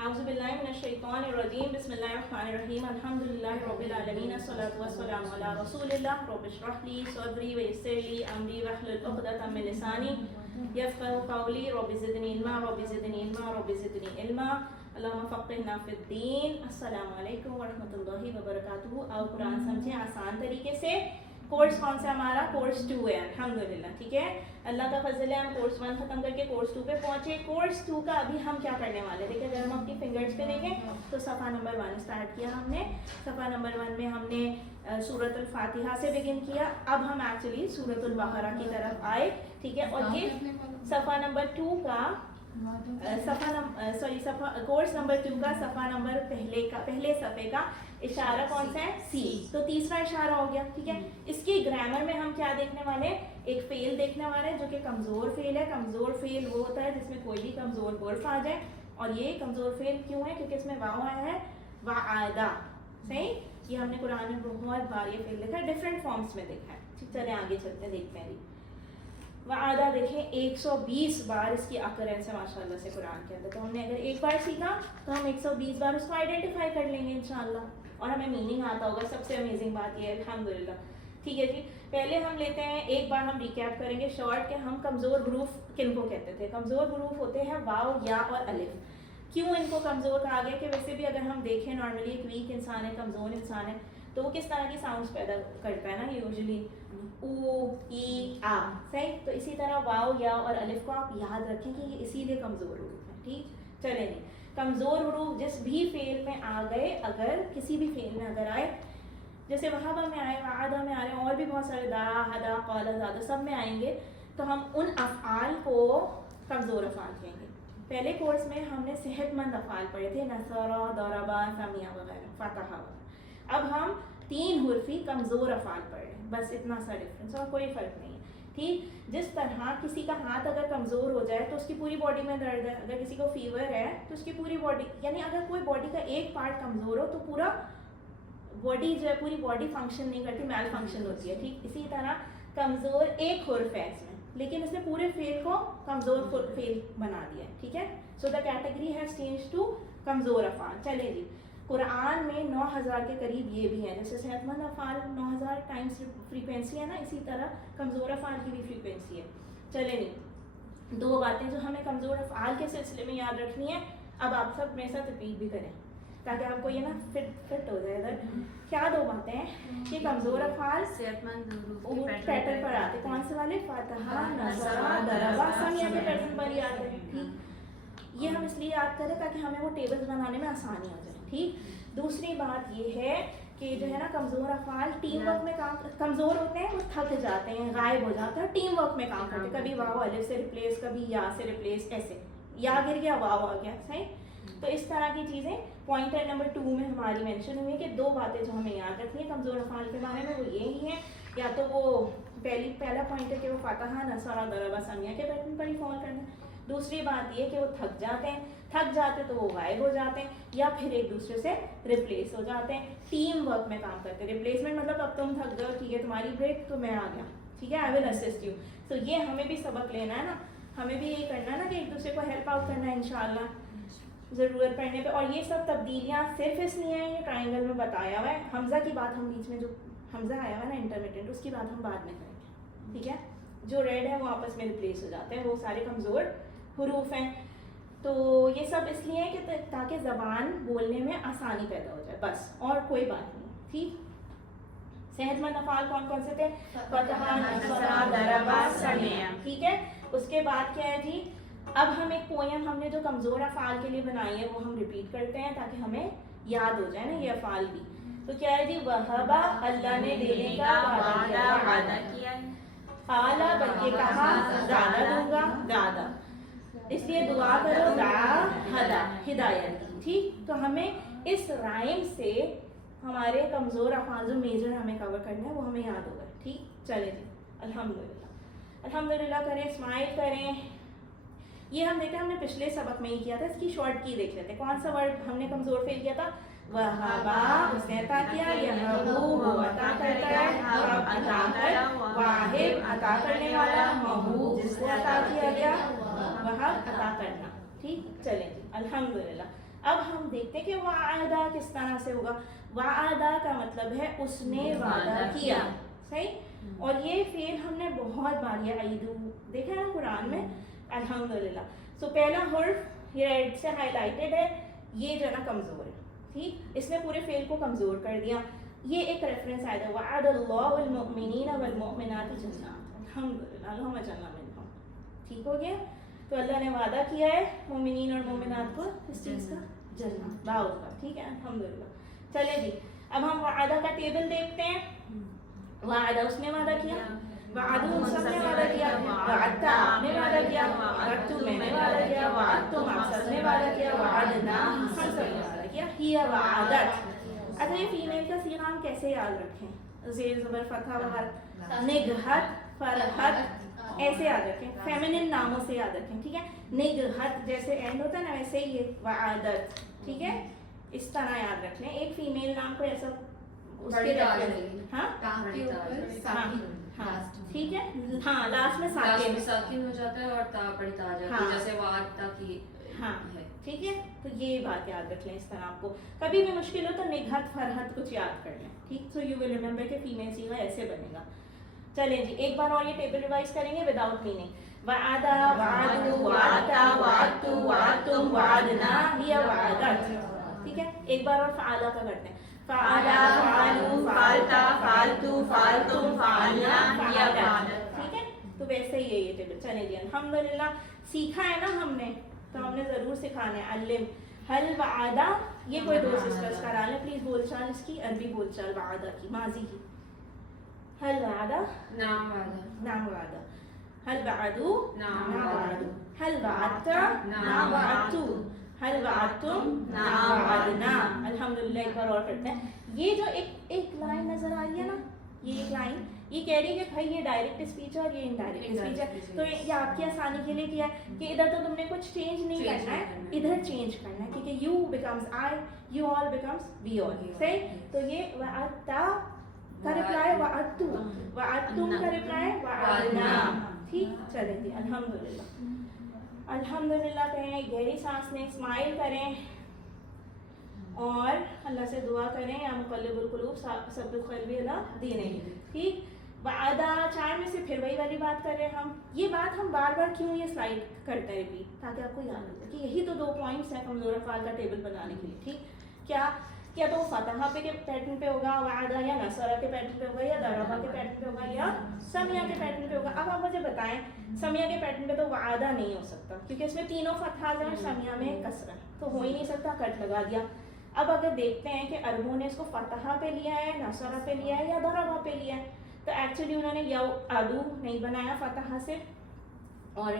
أعوذ بالله من الشيطان الرجيم بسم الله الرحمن الرحيم الحمد لله رب العالمين الصلاة والسلام على رسول الله رب اشرح لي صدري ويسر لي أمري واحلل عقدة من لساني يفقهوا قولي رب زدني علما رب زدني علما رب زدنی علما اللهم فقہنا فی الدین. السلام علیکم ورحمۃ اللہ وبرکاتہ. آؤ قرآن سمجھیں آسان طریقے سے. کورس کون سا ہمارا؟ کورس 2 ہے الحمدللہ. ٹھیک ہے, اللہ کا فضل ہے, ہم کورس 1 ختم کر کے کورس 2 پہ پہنچے. کورس 2 کا ابھی ہم کیا کرنے والے دیکھیں, اگر ہم اپنی فنگرز پہ دیکھیں تو صفحہ نمبر 1 اسٹارٹ کیا ہم نے. صفحہ نمبر 1 میں ہم نے سورۃ الفاتحہ سے بگن کیا. اب ہم ایکچولی سورۃ البقرہ کی طرف آئے. ٹھیک ہے, اور یہ صفحہ نمبر 2 کا کورس نمبر 2 کا صفحہ نمبر پہلے صفحے کا اشارہ کون سا ہے؟ سی. تو تیسرا اشارہ ہو گیا. ٹھیک ہے, اس کی گرامر میں ہم کیا دیکھنے والے ہیں؟ ایک فعل دیکھنے والے ہیں جو کہ کمزور فعل ہے. کمزور فعل وہ ہوتا ہے جس میں کوئی بھی کمزور حرف آ جائے, اور یہ کمزور فعل کیوں ہے؟ کیونکہ اس میں واو آیا ہے, وعدہ. صحیح, یہ ہم نے قرآن میں بہت بار یہ فعل دیکھا ہے, ڈفرینٹ فارمس میں دیکھا ہے. ٹھیک, چلیں آگے چلتے ہیں, دیکھتے ہیں. وعدہ دیکھیں 120 بار اس کی اکرنس ہے ماشاء اللہ سے قرآن کے اندر. تو ہم نے اگر ایک بار سیکھا تو ہم 120 بار اس کو آئیڈینٹیفائی کر لیں گے انشاءاللہ, اور ہمیں میننگ آتا ہوگا. سب سے امیزنگ بات یہ ہے الحمدللہ. ٹھیک ہے جی, پہلے ہم لیتے ہیں, ایک بار ہم ریکیپ کریں گے شارٹ کہ ہم کمزور حروف کن کو کہتے تھے. کمزور حروف ہوتے ہیں واو, یا اور الف. کیوں ان کو کمزور کہا گیا؟ کہ ویسے بھی اگر ہم دیکھیں نارملی ایک ویک انسان ہے, کمزور انسان ہے, تو وہ کس طرح کی ساؤنڈس پیدا کرتا ہے نا یوزلی, او ای آ. صحیح, تو اسی طرح واو یا اور الف کو آپ یاد رکھیں کہ یہ اسی لیے کمزور حروف ہیں. ٹھیک, چلیں جی. کمزور حروف جس بھی فعل میں آ گئے, اگر کسی بھی فعل میں اگر آئے, جیسے وہابہ میں آئے, وعدہ میں آ رہے ہیں, اور بھی بہت سارے دا, ہدا, قال, زادہ, سب میں آئیں گے, تو ہم ان افعال کو کمزور افعال کہیں گے. پہلے کورس میں ہم نے صحت مند افعال پڑھے تھے, نصر, ضربا, سمع وغیرہ, فتح وغیرہ. اب ہم 3 حرفی کمزور افعال پڑھ رہے ہیں, بس اتنا سا ڈفرینس, اور کوئی فرق نہیں ہے. ٹھیک, جس طرح کسی کا ہاتھ اگر کمزور ہو جائے تو اس کی پوری باڈی میں درد ہے, اگر کسی کو فیور ہے تو اس کی پوری باڈی, یعنی اگر کوئی باڈی کا ایک پارٹ کمزور ہو تو پورا باڈی جو ہے پوری باڈی فنکشن نہیں کرتی, میل فنکشن ہوتی ہے. ٹھیک, اسی طرح کمزور ایک حرف ہے اس میں, لیکن اس نے پورے فعل کو کمزور فعل بنا دیا ہے. ٹھیک ہے, so the category has change to کمزور افعال. چلے جی, قرآن میں 9000 کے قریب یہ بھی ہے, جیسے صحت مند افعال 9000 ٹائمس فریکوینسی ہے نا, اسی طرح کمزور افعال کی بھی فریکوینسی ہے. چلے نہیں, 2 باتیں جو ہمیں کمزور افعال کے سلسلے میں یاد رکھنی ہے, اب آپ سب میرے ساتھ ریپیٹ بھی کریں تاکہ آپ کو یہ نا فٹ ہو جائے. ادھر کیا 2 باتیں ہیں کہ کمزور افعال صحت مند پیٹرن پر آتے, کون سے والے؟ فتح, نصر, ضربا, سمع کے پیٹرن پر ہی آتے ہیں. ٹھیک, یہ ہم اس لیے یاد کریں تاکہ ہمیں وہ ٹیبلز بنانے میں آسانی ہو جائے. ٹھیک, دوسری بات یہ ہے کہ جو ہے نا کمزور افعال ٹیم ورک میں کام, کمزور ہوتے ہیں, وہ تھک جاتے ہیں, غائب ہو جاتے ہیں, ٹیم ورک میں کام کرتے ہیں. کبھی واو الف سے ریپلیس, کبھی یا سے ریپلیس, ایسے یا گر گیا واو آ گیا. صحیح, تو اس طرح کی چیزیں پوائنٹر نمبر 2 میں ہماری مینشن ہوئی کہ 2 باتیں جو ہمیں یاد رکھنی ہے کمزور افعال کے بارے میں, وہ یہی ہیں. یا تو وہ پہلا پوائنٹ ہے کہ وہ فتح, نصر, ضربا, سمع کے پیٹرن پر ہی فال کرنا ہے. دوسری بات یہ کہ وہ تھک جاتے ہیں, تھک جاتے تو وہ غائب ہو جاتے ہیں, یا پھر ایک دوسرے سے ریپلیس ہو جاتے ہیں. ٹیم ورک میں کام کرتے ہیں. ریپلیسمنٹ مطلب اب تم تھک گئے, ٹھیک ہے تمہاری بریک, تو میں آ گیا, ٹھیک ہے, آئی ول اسسٹ یو. تو یہ ہمیں بھی سبق لینا ہے نا, ہمیں بھی یہ کرنا ہے نا کہ ایک دوسرے کو ہیلپ آؤٹ کرنا ہے انشاءاللہ ضرورت پڑنے پہ. اور یہ سب تبدیلیاں صرف اس لیے ہیں, یہ ٹرائنگل میں بتایا ہوا ہے. حمزہ کی بات ہم بیچ میں, جو حمزہ آیا ہوا ہے نا انٹرمیڈیٹ, اس کی بات ہم بعد میں کریں گے. ٹھیک ہے, جو ریڈ ہے وہ آپس میں ریپلیس ہو جاتے ہیں, وہ سارے کمزور حروف ہیں. تو یہ سب اس لیے ہے کہ تاکہ زبان بولنے میں آسانی پیدا ہو جائے, بس, اور کوئی بات نہیں. ٹھیک, صحت مند افعال کون کون سے تھے؟ فتح, نصر, ضربا, سمع. ٹھیک ہے, اس کے بعد کیا ہے جی, اب ہم ایک پویم ہم نے جو کمزور افعال کے لیے بنائی ہے وہ ہم ریپیٹ کرتے ہیں تاکہ ہمیں یاد ہو جائے نا یہ افعال بھی. تو کیا ہے جی, وہبا, اللہ نے دینے کا وعدہ کیا ہے, قال, بلکہ کہا, زیادہ دوں گا, زیادہ, اس لیے دعا کرو, دعا, ہدا, ہدایت. ٹھیک, تو ہمیں اس رائم سے ہمارے کمزور افعال جو میجر ہمیں کور کرنا ہے وہ ہمیں یاد ہوگا. ٹھیک, چلے جی, الحمدللہ الحمدللہ کریں, اسمائل کریں. یہ ہم دیکھتے ہیں, ہم نے پچھلے سبق میں ہی کیا تھا. اس کی شارٹ کی دیکھ لیتے ہیں. کون سا ورڈ ہم نے کمزور فیل کیا تھا؟ وہابا, اس نے عطا کیا, یہبو, وہ عطا کرتا ہے, عطا کر, واہب, عطا کرنے والا, محبوب, جس کو عطا کیا گیا, وہاب, عطا کرنا. ٹھیک, چلیں جی, الحمدللہ. اب ہم دیکھتے ہیں کہ وعدہ کس طرح سے ہوگا. وعدہ کا مطلب ہے اس نے وعدہ کیا, صحیح. اور یہ فعل ہم نے بہت بار یعیدو دیکھا ہے نا قرآن میں, الحمدللہ. سو پہلا حرف یہ ریڈ سے ہائی لائٹڈ ہے, یہ جو ہے نا کمزور ہے, ٹھیک, اس نے پورے فعل کو کمزور کر دیا. یہ ایک ریفرنس آیا تھا, وعد اللہ المؤمنین والمؤمنات جنات, الحمدللہ, اللہم اجعلنا منہم. ٹھیک ہو گیا. تو اللہ نے وعدہ کیا ہے مومنین اور مومنات کو اس چیز کا, جنت, دعوت کا, ٹھیک ہے, الحمدللہ. چلے جی, اب ہم وعدہ کا ٹیبل دیکھتے ہیں. وعدہ اس نے وعدہ کیا, وعدو سب نے وعدہ کیا, وعدتا آپ نے وعدہ کیا, وعدتو میں نے وعدہ کیا, وعدتم آپ سب نے وعدہ کیا, وعدنا ہم سب نے وعدہ کیا, ہی وعدت. اچھا یہ فیمیل کا صیغہ ہم کیسے یاد رکھیں؟ زیر زبر فتحہ وغیرہ, نگہت, فرحت, ایسے یاد رکھیں, فیمنن ناموں سے یاد رکھیں, ٹھیک ہے. نگہت جیسے اینڈ ہوتا ہے نا, ویسے ہی یہ وعدت, ٹھیک ہے, اس طرح یاد رکھ لیں. ایک فیمیل نام کو ایسا اس کے ہاں ہاں ٹھیک ہے, ہاں لاسٹ میں ساکن ہو جاتا ہے اور تا بڑی تا جاتی ہے, جیسے وعدہ کی, ہاں ٹھیک ہے. تو یہ بات یاد رکھ لیں اس طرح. آپ کو کبھی بھی مشکل ہو تو نگہت فرحت کچھ یاد کر لیں, ٹھیک. سو یو ول ریممبر کہ فیمیل صیغہ ایسے بنے گا. چلیں جی ایک بار اور یہ ٹیبل ریوائز کریں گے وداؤٹ میننگ. وعدہ, وعدو, وعدتا, وعدتو, وعدتم, وعدنا, ہی وعدت, ٹھیک ہے. ایک بار اور فعالہ کا کرتے ہیں. فعلا, فعلو, فعلتا, فعلتو, فعلتم, فعلنا, ہی فعلت, ٹھیک ہے. تو ویسے ہی ہے یہ ٹیبل. چلیں جی الحمدللہ سیکھا ہے نا ہم نے, تو ہم نے ضرور سکھانا ہے. علم, حل وعدہ, یہ کوئی دو سسٹرز کرا لیں پلیز بول چال اس کی, عربی بول چال وعدہ کی, ماضی کی. حل وعدہ, نام وعدہ, نام وعدہ. حل وعدو, نام وعدو. حل وعدتا, نام وعدتو. حل وعدتم, نام وعدنا. الحمدللہ. ایک بار اور کرتے ہیں. یہ جو ایک لائن نظر آ رہی ہے نا, یہ ایک لائن, یہ کہہ رہی ہے کہ بھائی یہ ڈائریکٹ اسپیچ ہے اور یہ انڈائریکٹ اسپیچ ہے. تو یہ آپ کی آسانی کے لیے کیا ہے کہ ادھر تو تم نے کچھ چینج نہیں کرنا ہے, ادھر چینج کرنا ہے, کیونکہ you becomes I, you all becomes we all, صحیح. تو یہ وعدتا کا ریپلائی وعدتو, وعدتم کا ریپلائی وعدنا, ٹھیک. چلیں جی الحمدللہ. الحمدللہ کہیں, گہری سانس لیں, اسمائل کریں اور اللہ سے دعا کریں, یا مقلب القلوب ثبت قلبی اللہ دینے, ٹھیک. وعدہ, چار میں سے پھر وہی والی بات کر رہے ہیں ہم. یہ بات ہم بار بار کیوں یہ سلائڈ کرتے ہیں ریپیٹ, تاکہ آپ کو یاد ہو جائے کہ یہی تو 2 پوائنٹس ہیں کمزور افعال کا ٹیبل بنانے کے لیے, ٹھیک. کیا تو فتحہ پہ کے پیٹرن پہ ہوگا وعدہ, یا نصرہ کے پیٹرن پہ ہوگا, یا ضربہ کے پیٹرن پہ ہوگا, یا سمیہ کے پیٹرن پہ ہوگا. اب آپ مجھے بتائیں, سمیہ کے پیٹرن پہ تو وعدہ نہیں ہو سکتا کیونکہ اس میں تینوں فتحہ ہیں اور سمیہ میں کسرہ, تو ہو ہی نہیں سکتا, کٹ لگا دیا. اب اگر دیکھتے ہیں کہ عربوں نے اس کو فتحہ پہ لیا ہے, نصرہ پہ لیا ہے, یا ضربہ پہ لیا ہے, تو ایکچولی انہوں نے یعدو نہیں بنایا فتحہ سے, اور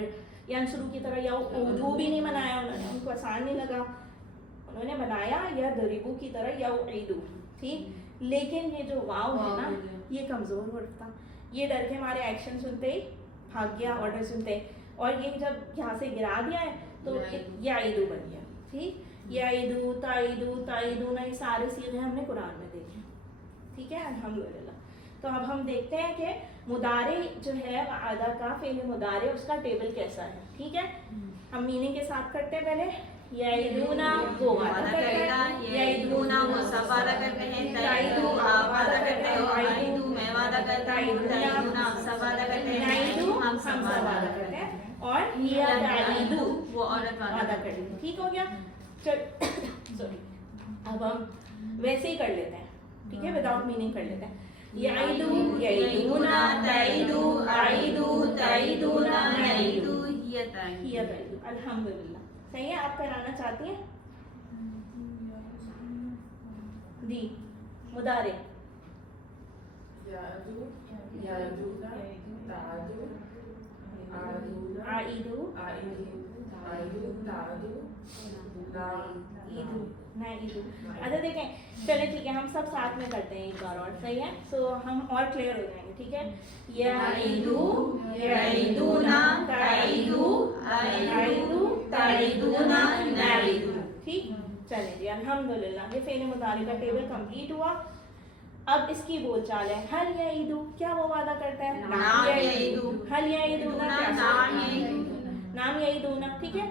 ینصرو کی طرح یعودو بھی نہیں بنایا انہوں نے, ان کو آسان نہیں لگا, انہوں نے بنایا یضربو کی طرح یعیدو, ٹھیک. لیکن یہ جو واو ہے نا, یہ کمزور حرف تھا, یہ ڈر کے ہمارے ایکشن سنتے ہی بھاگ گیا, آرڈر سنتے, اور یہ جب یہاں سے گرا دیا ہے تو یعیدو بن گیا, ٹھیک. یعیدو, تعیدو, تعیدون, یہ سارے صیغے ہم نے قرآن میں دیکھے, ٹھیک ہے الحمدللہ. تو اب ہم دیکھتے ہیں کہ مضارع جو ہے وعدہ کا, فعل مضارع, اس کا ٹیبل کیسا ہے, ٹھیک ہے. ہم میننگ کے ساتھ کرتے ہیں. پہلے یعیدونا وہ وعدہ کرتے ہیں, یعیدونا وہ سب وعدہ کرتے ہیں, تعیدو آپ وعدہ کرتے ہیں, تعیدو میں وعدہ کرتا ہوں, تعیدونا آپ سب وعدہ کرتے ہیں, تعیدو ہم سب وعدہ کرتے ہیں, اور ہی تعیدو وہ عورت وعدہ کرتی ہے, ٹھیک ہو گیا. سوری, اب ہم ویسے ہی کر لیتے ہیں, ٹھیک ہے, وداؤٹ میننگ کر لیتے ہیں. یعیدو, یعیدونا, تعیدو, اعیدو, تعیدونا, نعیدو, ہی تعیدو. الحمدللہ. صحیح ہے. آپ کرانا چاہتی ہیں دی مضارع. اعیدو, نعیدو. اچھا دیکھیں, چلے ٹھیک ہے, ہم سب ساتھ میں کرتے ہیں ایک بار اور, صحیح ہے. سو ہم اور کلیئر ہو جائیں گے, ٹھیک ہے. یعیدو, یعیدونا, تعیدو, اعیدو, تعیدونا, نعیدو, ٹھیک. چلیں جی الحمدللہ, یہ فعل مضارع کا ٹیبل کمپلیٹ ہوا. اب اس کی بول چال ہے. حل یعیدو, کیا وہ وعدہ کرتا ہے؟ نام یعیدو. حل یعیدونا, نام یعیدو, نام یعیدونا, ٹھیک ہے.